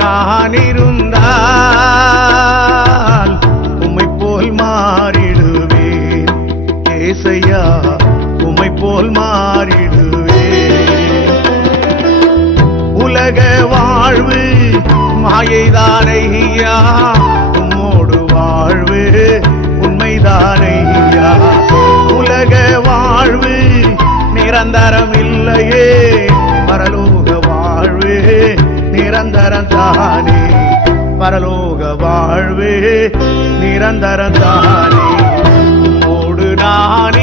நான் இருந்தால் உம்மை போல் மாறிடுவேன் ஏசையா, உம்மை போல் மாறிடுவேன். உலக வாழ்வு மாயைதானையா, உம்மோடு வாழ்வு உண்மைதானையா. உலக வாழ்வு நிரந்தரம் இல்லையே, பரலோக வாழ்வு நிரந்தரம் தானே. பரலோக வாழ்வு நிரந்தரம் தானே. உம்மோடு நான்